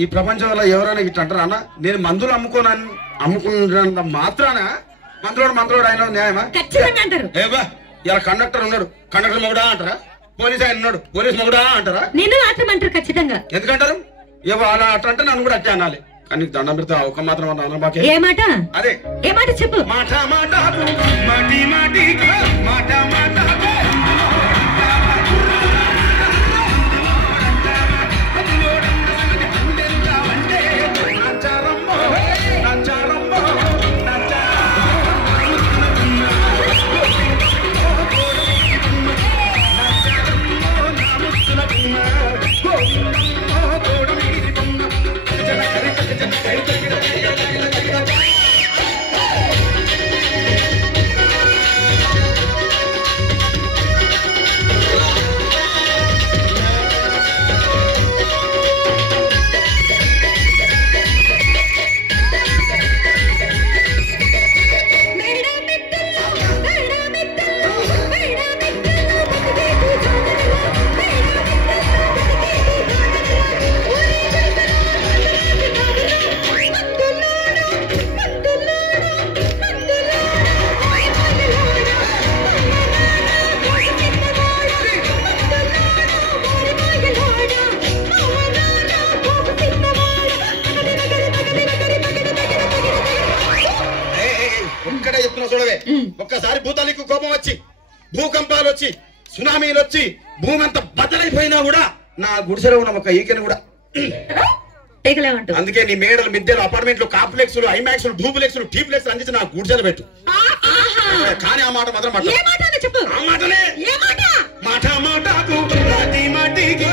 ఈ ప్రపంచంలో ఎవరైనా ఇట్లా అంటారా అన్న? నేను మందులు అమ్ముకున్నంత మాత్రాన మందులోడు ఆయన న్యాయమా? ఏబా ఇలా కండక్టర్ ఉన్నాడు, కండక్టర్ మొగుడా అంటారా? పోలీస్ ఆయన ఉన్నాడు, పోలీస్ మొగుడా అంటారా? నేను మాత్రం అంటారు ఖచ్చితంగా. ఎందుకంటారు? అలా అట్లా అంటే నన్ను కూడా అట్టే అనాలి. కానీ దండం పెడితే ఒక మాత్రం అన్నా మాకే. ఏ మాట? అదే ఏ మాట చెప్పు. మాట మాట మాటి మాటి మాట మాట ఒక్కసారి భూతానికి కోపం వచ్చి, భూకంపాలు వచ్చి, సునామీలు వచ్చి, భూమి అంతా బద్దలైపోయినా కూడా నా గుడిసెలో ఉన్న ఒక ఈకెను కూడా అందుకే నీ మేడలు, మిద్దెలు, అపార్ట్మెంట్లు, కాంప్లెక్స్, ఐమాక్స్, డూప్లెక్స్, టీప్లెక్స్ అందించి నా గుడిసెలు పెట్టు. కానీ ఆ మాట మాత్రం చెప్పు. ఆ మాటనే మాట మాటకు మాటి మాటికి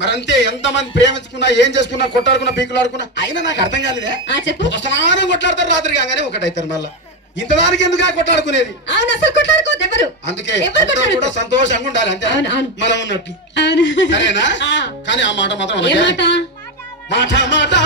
మరంతే. ఎంతమంది ప్రేమించుకున్నా, ఏం చేసుకున్నా, కొట్టాడుకున్నా, పీకులాడుకున్నా అయినా నాకు అర్థం కాలేదే. స్నానం కొట్లాడతారు, రాత్రి కాగానే ఒకటైతారు. మళ్ళా ఇంతదానికి ఎందుకు కొట్టాడుకునేది? అందుకే కూడా సంతోషంగా ఉండాలి, అంతే మనం ఉన్నట్టు. సరేనా? కానీ ఆ మాట మాత్రం మాట మాట